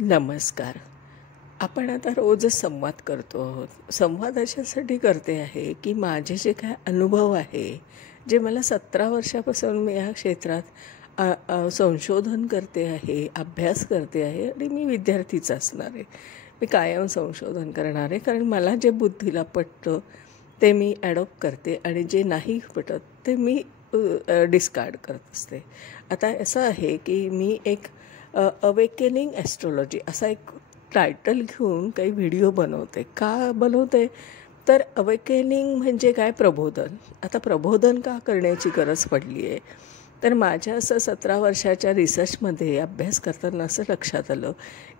नमस्कार. आपण आता रोजच संवाद करतो आहोत. संवाद अशासाठी करते आहे, की माझे जे काय अनुभव आहे, जे मला 17 वर्षापासून मी या क्षेत्रात संशोधन करते आहे, अभ्यास करते आहे आणि मी विद्यार्थीच असणार आहे. मी कायम संशोधन करणार आहे, कारण मला जे बुद्धीला पटतं ते मी ॲडॉप्ट करते आणि जे नाही पटत ते मी डिस्कार्ड करत असते. आता असं आहे, की मी एक अवेकेनिंग ॲस्ट्रॉलॉजी असा एक टायटल घेऊन काही व्हिडिओ बनवते. का बनवते? तर अवेकेनिंग म्हणजे काय? प्रबोधन. आता प्रबोधन का करण्याची गरज पडली आहे? तर माझ्या असं 17 वर्षाच्या रिसर्चमध्ये अभ्यास करताना असं लक्षात आलं,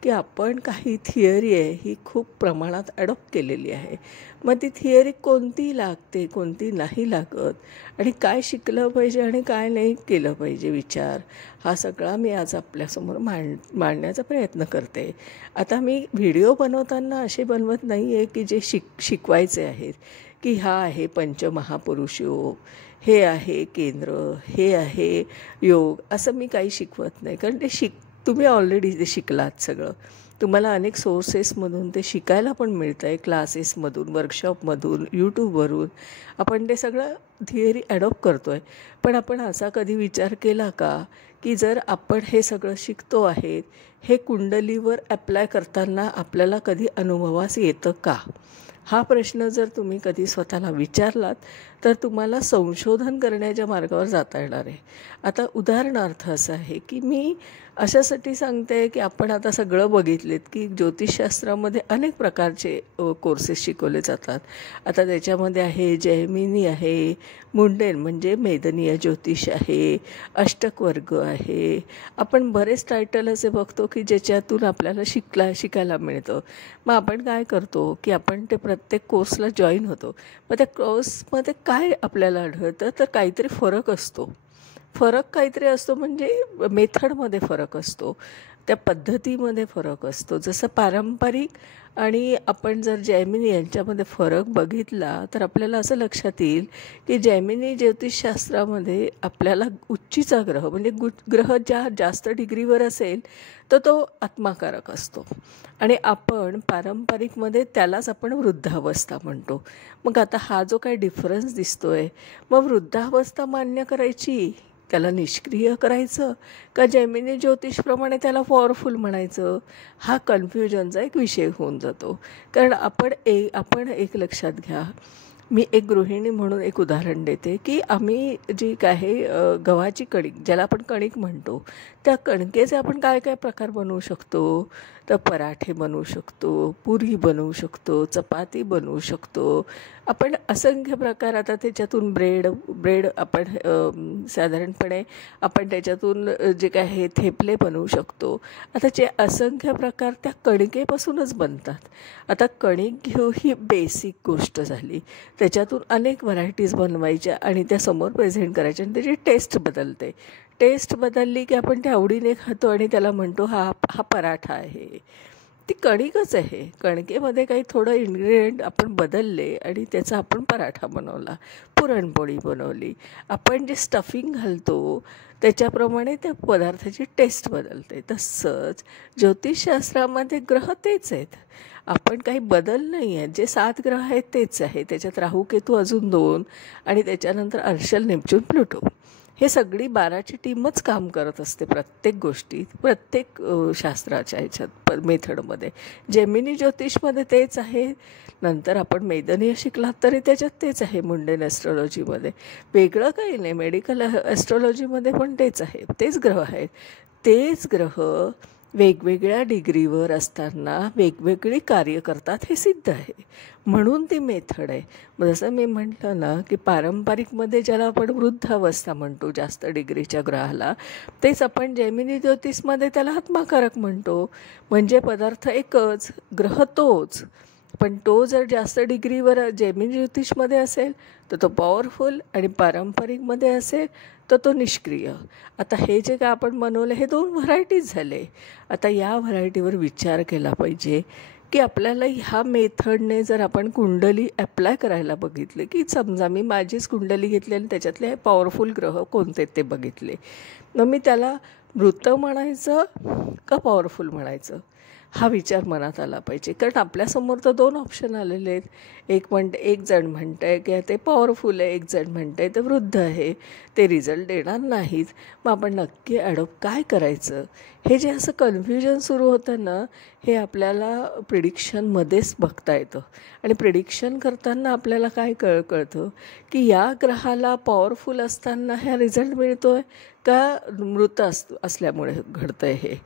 की आपण काही थिअरी आहे ही खूप प्रमाणात ॲडॉप्ट केलेली आहे. मग ती थिअरी कोणती लागते, कोणती नाही लागत आणि काय शिकलं पाहिजे आणि काय नाही केलं पाहिजे विचार, हा सगळा मी आज आपल्यासमोर मांडण्याचा प्रयत्न करते. आता मी व्हिडिओ बनवताना असे बनवत नाही आहे, की जे शिकवायचे आहेत, की हा आहे पंचमहापुरुष योग, हे आहे केंद्र, हे आहे योग, असं मी काही शिकवत नाही. कारण ते तुम्ही ऑलरेडी ते शिकलात सगळं. तुम्हाला अनेक सोर्सेसमधून ते शिकायला पण मिळतं आहे, क्लासेसमधून, वर्कशॉपमधून, यूट्यूबवरून. आपण ते सगळं थिअरी ॲडॉप्ट करतो आहे. पण आपण असा कधी विचार केला का, की जर आपण हे सगळं शिकतो आहे, हे कुंडलीवर ॲप्लाय करताना आपल्याला कधी अनुभवास येतं का? हा प्रश्न जर तुम्ही कधी स्वतःला विचारलात तर तुम्हाला संशोधन करण्याच्या मार्गावर जाता येणार आहे. आता उदाहरणार्थ असं आहे, की मी अशासाठी सांगते, की आपण आता सगळं बघितलेत, की ज्योतिषशास्त्रामध्ये अनेक प्रकारचे कोर्सेस शिकवले जातात. आता त्याच्यामध्ये आहे जैमिनी आहे, मुंडेन म्हणजे मेदनीय ज्योतिष आहे, अष्टक वर्ग आहे. आपण बरेच टायटल असे बघतो, की ज्याच्यातून आपल्याला शिकायला मिळतं. मग आपण काय करतो, की आपण ते प्रत्येक कोर्सला जॉईन होतो. मग त्या कोर्समध्ये काय आपल्याला आढळतं, तर काहीतरी फरक काहीतरी असतो, म्हणजे मेथडमध्ये फरक असतो, त्या पद्धतीमध्ये फरक असतो. जसं पारंपरिक आणि आपण जर जैमिनी यांच्यामध्ये फरक बघितला तर आपल्याला असं लक्षात येईल, की जैमिनी ज्योतिषशास्त्रामध्ये आपल्याला उच्चीचा ग्रह म्हणजे ग्रह ज्या जास्त डिग्रीवर असेल तर तो आत्माकारक असतो आणि आपण पारंपरिकमध्ये त्यालाच आपण वृद्धावस्था म्हणतो. मग आता हा जो काही डिफरन्स दिसतो आहे, मग वृद्धावस्था मान्य करायची, त्याला निष्क्रिय करायचं का जैमिनी ज्योतिषप्रमाणे त्याला पॉवरफुल म्हणायचं? हा कन्फ्युजनचा एक विषय होऊन जातो. कारण आपण एक लक्षात घ्या, मी एक गृहिणी म्हणून एक उदाहरण देते, की आम्ही जी काय गव्हाची कणिक, ज्याला आपण कणिक म्हणतो, त्या कणकेचे आपण काय काय प्रकार बनवू शकतो? तर पराठे बनवू शकतो, पुरी बनवू शकतो, चपाती बनवू शकतो. आपण असंख्य प्रकार, आता त्याच्यातून ब्रेड आपण साधारणपणे आपण त्याच्यातून जे काय आहे थेपले बनवू शकतो. आता जे असंख्य प्रकार त्या कणकेपासूनच बनतात. आता कणिक घेऊ ही बेसिक गोष्ट झाली. त्याच्यातून अनेक व्हरायटीज बनवायच्या आणि त्या समोर प्रेझेंट करायच्या आणि त्याची टेस्ट बदलते. टेस्ट बदलली की आपण त्या आवडीने खातो आणि त्याला म्हणतो हा हा पराठा आहे. ती कणिकच आहे. कणकेमध्ये काही थोडं इन्ग्रेडियंट आपण बदलले आणि त्याचा आपण पराठा बनवला, पुरणपोळी बनवली. आपण जे स्टफिंग घालतो त्याच्याप्रमाणे त्या पदार्थाची टेस्ट बदलते. तसंच ज्योतिषशास्त्रामध्ये ग्रह तेच आहेत. आपण काही बदल नाही आहेत. जे 7 ग्रह आहेत तेच आहे. त्याच्यात राहू केतू अजून 2 आणि त्याच्यानंतर अर्शल, नेपच्यून, प्लुटो. हे सगळी 12ची टीमच काम करत असते प्रत्येक गोष्टीत, प्रत्येक शास्त्राच्या ह्याच्यात मेथडमध्ये. जैमिनी ज्योतिषमध्ये तेच आहे. नंतर आपण मेदनीय शिकलात तरी त्याच्यात तेच आहे. मुंडेन ॲस्ट्रॉलॉजीमध्ये वेगळं काही नाही. मेडिकल ॲस्ट्रॉलॉजीमध्ये पण तेच आहे. तेच ग्रह आहेत. तेच ग्रह वेगवेगळ्या डिग्रीवर असताना वेगवेगळी कार्य करतात हे सिद्ध आहे. म्हणून ती मेथड आहे. मग जसं मी म्हटलं ना, की पारंपरिकमध्ये ज्याला आपण वृद्धावस्था म्हणतो जास्त डिग्रीच्या ग्रहाला, तेच आपण जैमिनी ज्योतिषमध्ये त्याला आत्माकारक म्हणतो. म्हणजे पदार्थ एकच, ग्रह तोच, पण तो जर जास्त डिग्रीवर जैमिनी ज्योतिषमध्ये असेल तर तो पॉवरफुल आणि पारंपरिकमध्ये असेल तर तो निष्क्रिय. आता हे जे काय आपण बनवलं हे 2 व्हरायटीज झाले. आता या व्हरायटीवर विचार केला पाहिजे, की आपल्याला ह्या मेथडने जर आपण कुंडली ॲप्लाय करायला बघितले, की समजा मी माझीच कुंडली घेतली आणि त्याच्यातले पॉवरफुल ग्रह कोणते ते बघितले, मग मी त्याला मृत म्हणायचं का पॉवरफुल म्हणायचं, हा विचार मनात आला पाहिजे. कारण आपल्यासमोर तर 2 ऑप्शन आलेले आहेत. एक जण म्हणतं आहे की ते पॉवरफुल आहे, एक जण म्हणतं आहे ते वृद्ध आहे, ते रिझल्ट देणार नाहीत. मग आपण नक्की ॲडॉप्ट काय करायचं, हे जे असं कन्फ्युजन सुरू होतं ना, हे आपल्याला प्रिडिक्शनमध्येच बघता येतं. आणि प्रिडिक्शन करताना आपल्याला काय कळतं की या ग्रहाला पॉवरफुल असताना ह्या रिझल्ट मिळतो आहे का मृत असल्यामुळे घडतं आहे.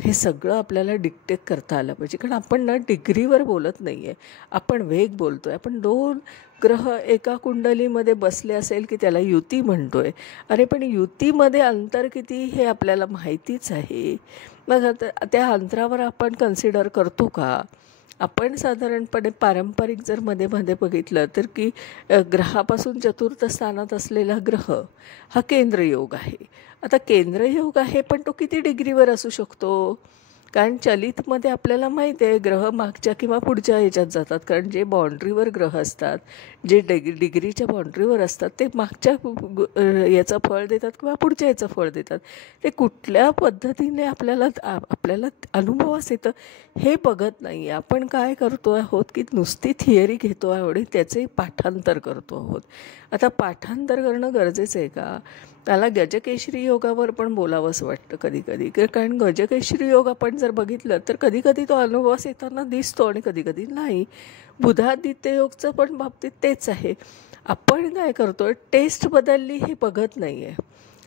हे सगळं आपल्याला डिक्टेट करता आलं पाहिजे. कारण आपण ना डिग्रीवर बोलत नाही आहे, आपण वेग बोलतो आहे. आपण 2 ग्रह एका कुंडलीमध्ये बसले असेल की त्याला युती म्हणतो आहे. अरे पण युतीमध्ये अंतर किती हे आपल्याला माहितीच आहे. मग आता त्या अंतरावर आपण कन्सिडर करतो का? आपण साधारणपणे पारंपरिक जर मध्ये बघितलं तर की ग्रहापासून चतुर्थ स्थानात असलेला ग्रह हा केंद्रयोग आहे. आता केंद्रयोग आहे पण तो किती डिग्रीवर असू शकतो? कारण चलितमध्ये आपल्याला माहिती आहे ग्रह मागच्या किंवा पुढच्या ह्याच्यात जातात. कारण जे बाउंड्रीवर ग्रह असतात, जे डिग्रीच्या बाउंड्रीवर असतात, ते मागच्या याचं फळ देतात किंवा पुढच्या याचं फळ देतात. ते कुठल्या पद्धतीने आपल्याला अनुभवास येतं हे बघत नाही. आपण काय करतो आहोत की नुसती थिअरी घेतो आहोत आणि त्याचे पाठांतर करतो आहोत. आता पाठांतर करणं गरजेचं आहे का? त्याला गजकेशरी योगावर पण बोलावंसं वाटतं कधी. कारण गजकेशरी योग आपण जर बघितलं तर कधी तो अनुभवास येताना दिसतो आणि कधी नाही. बुधादित्य योगचं पण बाबतीत तेच आहे. आपण काय करतो, टेस्ट बदलली हे बघत नाही आहे.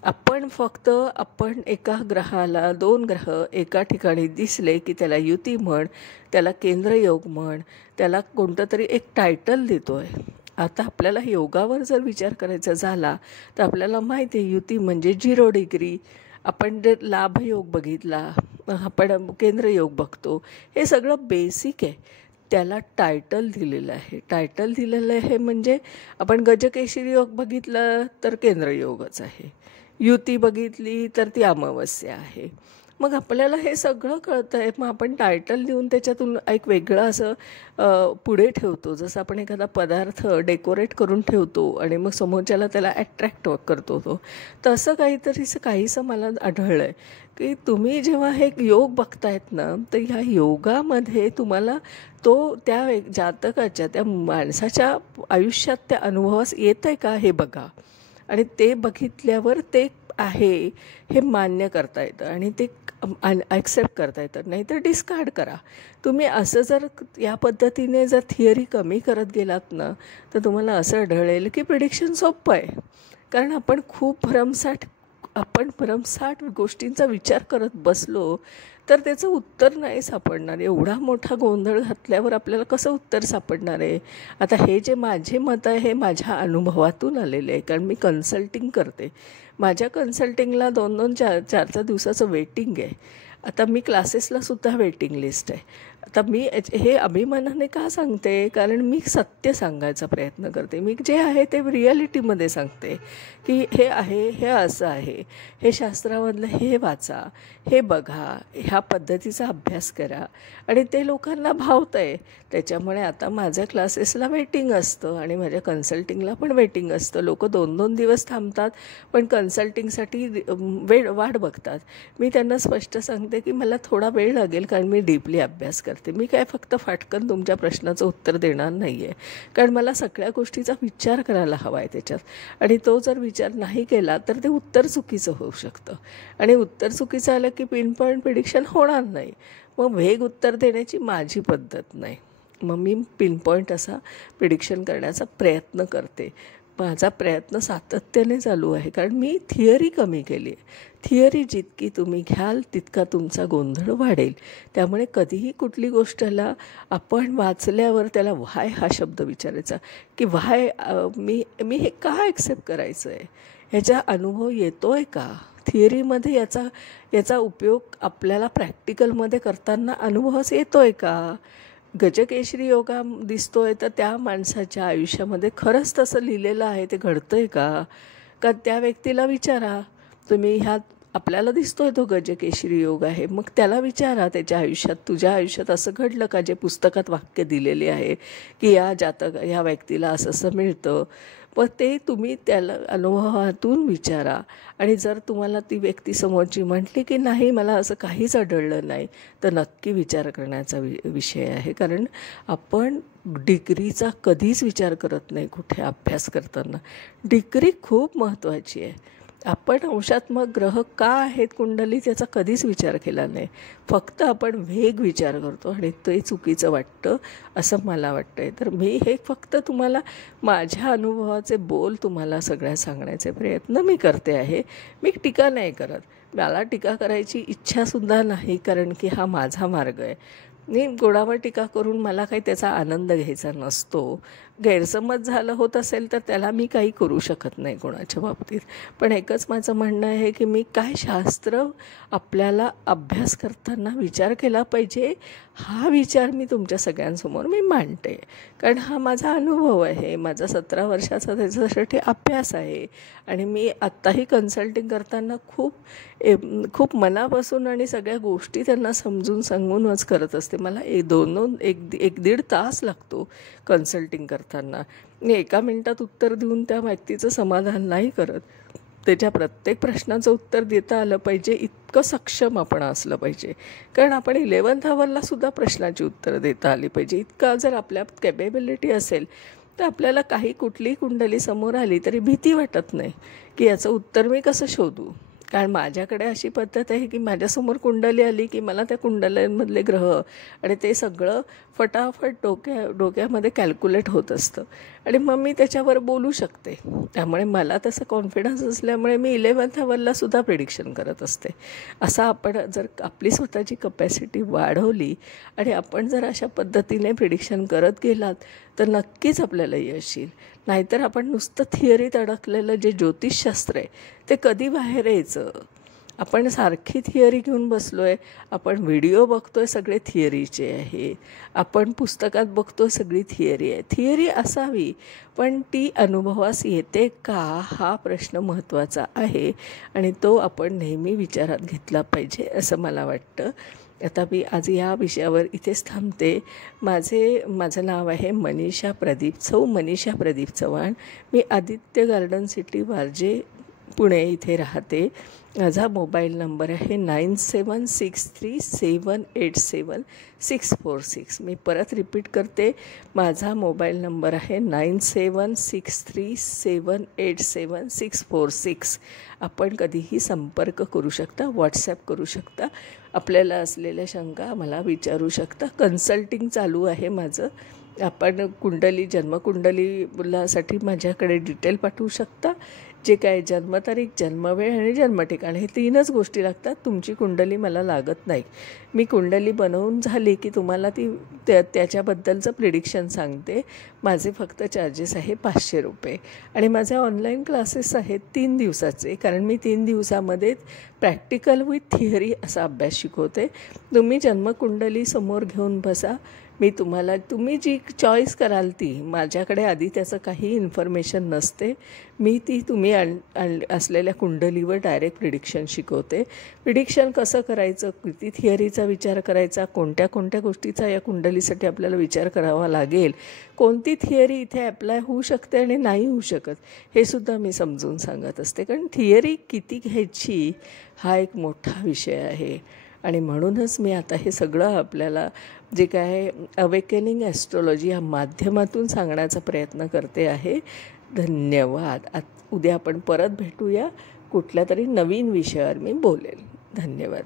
आपण एका ग्रहाला 2 ग्रह एका ठिकाणी दिसले की त्याला युती म्हण, त्याला केंद्रयोग म्हण, त्याला कोणतं तरी एक टायटल देतो आहे. आता आपल्याला योगावर जर विचार करायचा झाला तर आपल्याला माहिती आहे युती म्हणजे 0 डिग्री. आपण जर लाभयोग बघितला, आपण केंद्रयोग बघतो, हे सगळं बेसिक आहे. त्याला टायटल दिलेलं आहे म्हणजे आपण गजकेशरी योग बघितलं तर केंद्रयोगच आहे, युती बघितली तर ती अमावस्या आहे. मग आपल्याला हे सगळं कळतं आहे. मग आपण टायटल देऊन त्याच्यातून एक वेगळं असं पुढे ठेवतो. जसं आपण एखादा पदार्थ डेकोरेट करून ठेवतो आणि मग समोरच्याला त्याला ॲट्रॅक्ट करतो तो, तसं काहीसं मला आढळलं आहे की तुम्ही जेव्हा हे योग बघतायत ना, तर ह्या योगामध्ये तुम्हाला त्या जातकाच्या, त्या माणसाच्या आयुष्यात त्या अनुभवास येतं आहे का हे बघा. आणि ते बघितल्यावर ते आहे हे मान्य करता येतं आणि ते ॲक्सेप्ट करता येतं. नाहीतर डिस्कार्ड करा. तुम्ही असं जर या पद्धतीने जर थिअरी कमी करत गेलात ना, तर तुम्हाला असं आढळेल की प्रिडिक्शन सोपं आहे. कारण आपण खूप भरमसाठ गोष्टींचा विचार करत बसलो तर त्याचं उत्तर नाही सापडणार. एवढा मोठा गोंधळ घातल्यावर आपल्याला कसं उत्तर सापडणार आहे? आता हे जे माझे मत आहे हे माझ्या अनुभवातून आलेले आहे. कारण मी कन्सल्टिंग करते. माझ्या कन्सल्टिंगला 2-2, 4-4 दिवसाचं वेटिंग आहे. आता मी क्लासेसला सुद्धा वेटिंग लिस्ट आहे. आता मी हे अभिमानाने का सांगते? कारण मी सत्य सांगायचा प्रयत्न करते. मी जे आहे ते रिॲलिटीमध्ये सांगते की हे आहे, हे असं आहे, हे शास्त्रामधलं हे वाचा, हे बघा, ह्या पद्धतीचा अभ्यास करा आणि ते लोकांना भावतं आहे. त्याच्यामुळे आता माझ्या क्लासेसला वेटिंग असतं आणि माझ्या कन्सल्टिंगला पण वेटिंग असतं. लोक 2-2 दिवस थांबतात पण कन्सल्टिंगसाठी वाट बघतात. मी त्यांना स्पष्ट सांगते की मला थोडा वेळ लागेल कारण मी डीपली अभ्यास करते. मी काय फक्त फाटकन तुमच्या प्रश्नाचं उत्तर देणार नाही आहे. कारण मला सगळ्या गोष्टीचा विचार करायला हवा आहे त्याच्यात. आणि तो जर विचार नाही केला तर ते उत्तर चुकीचं होऊ शकतं. आणि उत्तर चुकीचं आलं की पिनपॉईंट प्रिडिक्शन होणार नाही. मग वेग उत्तर देण्याची माझी पद्धत नाही. मग मी पिनपॉईंट असा प्रिडिक्शन करण्याचा प्रयत्न करते. माझा प्रयत्न सातत्याने चालू आहे. कारण मी थिअरी कमी केली आहे. थिअरी जितकी तुम्ही घ्याल तितका तुमचा गोंधळ वाढेल. त्यामुळे कधीही कुठली गोष्टला आपण वाचल्यावर त्याला व्हाय हा शब्द विचारायचा की व्हाय मी हे का ॲक्सेप्ट करायचं आहे? ह्याचा अनुभव येतो आहे का? थिअरीमध्ये याचा उपयोग आपल्याला प्रॅक्टिकलमध्ये करताना अनुभवच येतो आहे का? गजकेशरी योगा दिसतोय तर त्या माणसाच्या आयुष्यामध्ये खरंच तसं लिहिलेलं आहे ते घडतं आहे का त्या व्यक्तीला विचारा तुम्ही. आपल्याला दिसतोय तो गजकेशरी योग आहे, मग त्याला विचारा त्याच्या आयुष्यात, तुझ्या आयुष्यात असं घडलं का जे पुस्तकात वाक्य दिलेले आहे की या व्यक्तीला असं मिळतं. पण ते तुम्ही त्याला अनुभवातून विचारा. आणि जर तुम्हाला ती व्यक्ती समोरची म्हटली की नाही मला असं काहीच आढळलं नाही, तर नक्की विचार करण्याचा विषय आहे. कारण आपण डिग्रीचा कधीच विचार करत नाही कुठे अभ्यास करताना. डिग्री खूप महत्त्वाची आहे. आपण अंशात्मक ग्रह का आहेत कुंडलीत याचा कधीच विचार केला नाही. फक्त आपण वेग विचार करतो आणि ते चुकीचं वाटतं असं मला वाटतं आहे. तर मी हे फक्त तुम्हाला माझ्या अनुभवाचे बोल तुम्हाला सगळ्या सांगण्याचे प्रयत्न मी करते आहे. मी टीका नाही करत. मला टीका करायची इच्छासुद्धा नाही, कारण की हा माझा मार्ग आहे. मी कोणावर टीका करून मला काही त्याचा आनंद घ्यायचा नसतो. गैरसमज झालं होत असेल तर त्याला मी काही करू शकत नाही कोणाच्या बाबतीत. पण एकच माझं म्हणणं आहे की मी काय शास्त्र आपल्याला अभ्यास करताना विचार केला पाहिजे, हा विचार मी तुमच्या सगळ्यांसमोर मी मांडते. कारण हा माझा अनुभव आहे, माझा 17 वर्षाचा त्याच्यासाठी अभ्यास आहे. आणि मी आत्ताही कन्सल्टिंग करताना खूप मनापासून आणि सगळ्या गोष्टी त्यांना समजून सांगूनच करत असते. मला एक दीड तास लागतो कन्सल्टिंग करताना. मी एका मिनिटात उत्तर देऊन त्या व्यक्तीचं समाधान नाही करत. त्याच्या प्रत्येक प्रश्नाचं उत्तर देता आलं पाहिजे, इतकं सक्षम आपण असलं पाहिजे. कारण आपण 11th आवरला सुद्धा प्रश्नाची उत्तरं देता आली पाहिजे. इतका जर आपल्यात कॅपेबिलिटी असेल तर आपल्याला कुठलीही कुंडली समोर आली तरी भीती वाटत नाही की याचं उत्तर मी कसं शोधू. कारण माझ्याकडे अशी पद्धत आहे की माझ्यासमोर कुंडली आली की मला त्या कुंडल्यांमधले ग्रह आणि ते सगळं फटाफट डोक्यामध्ये कॅल्क्युलेट होत असतं आणि मग मी त्याच्यावर बोलू शकते. त्यामुळे मला तसं कॉन्फिडन्स असल्यामुळे मी 11th आवरला सुद्धा प्रिडिक्शन करत असते. असं आपण जर आपली स्वतःची कपॅसिटी वाढवली आणि आपण जर अशा पद्धतीने प्रिडिक्शन करत गेलात तर नक्कीच आपल्याला यश येईल. नाहीतर आपण नुसतं थिअरीत अडकलेलं जे ज्योतिषशास्त्र आहे ते कधी बाहेर यायचं. आपण सारखी थिअरी घेऊन बसलो आहे. आपण व्हिडिओ बघतो आहे सगळे थिअरीचे आहे. आपण पुस्तकात बघतो आहे सगळी थिअरी आहे. थिअरी असावी पण ती अनुभवास येते का हा प्रश्न महत्त्वाचा आहे आणि तो आपण नेहमी विचारात घेतला पाहिजे असं मला वाटतं. आता मी आज या विषयावर इथेच थांबते. माझं नाव आहे मनीषा प्रदीप चव्हाण. मी आदित्य गार्डन सिटी वारजे पुणे इथे राहते. माझा मोबाईल नंबर आहे 9763787646. मी परत रिपीट करते, माझा मोबाईल नंबर आहे 9763787646. आपण कधीही संपर्क करू शकता, व्हॉट्सॲप करू शकता. आपल्याला असलेल्या शंका मला विचारू शकता. कन्सल्टिंग चालू आहे माझं. आपण जन्मकुंडलीसाठी माझ्याकडे डिटेल पाठवू शकता. जे काय जन्मतारीख, जन्मवेळ आणि जन्मठिकाण हे 3च गोष्टी लागतात. तुमची कुंडली मला लागत नाही. मी कुंडली बनवून झाली की तुम्हाला त्याच्याबद्दलचं प्रिडिक्शन सांगते. माझे फक्त चार्जेस आहे 500 रुपये. आणि माझे ऑनलाईन क्लासेस आहेत 3 दिवसाचे. कारण मी 3 दिवसामध्ये प्रॅक्टिकल विथ थिअरी असा अभ्यास शिकवते. तुम्ही जन्मकुंडली समोर घेऊन बसा. मी तुम्ही जी चॉईस कराल ती. माझ्याकडे आधी त्याचं काही इन्फॉर्मेशन नसते. मी ती तुम्ही असलेल्या कुंडलीवर डायरेक्ट प्रिडिक्शन शिकवते. प्रिडिक्शन कसं करायचं, किती थिअरीचा विचार करायचा, कोणत्या गोष्टीचा या कुंडलीसाठी आपल्याला विचार करावा लागेल, कोणती थिअरी इथे अप्लाय होऊ शकते आणि नाही होऊ शकत, हे सुद्धा मी समजून सांगत असते. कारण थिअरी किती घ्यायची हा एक मोठा विषय आहे. आणि म्हणूनच मी आता हे सगळं आपल्याला जे काय अवेकनिंग ॲस्ट्रॉलॉजी या माध्यमातून सांगण्याचा प्रयत्न करते आहे. धन्यवाद. उद्या आपण परत भेटूया. कुठल्या तरी नवीन विषयावर मी बोलेल. धन्यवाद.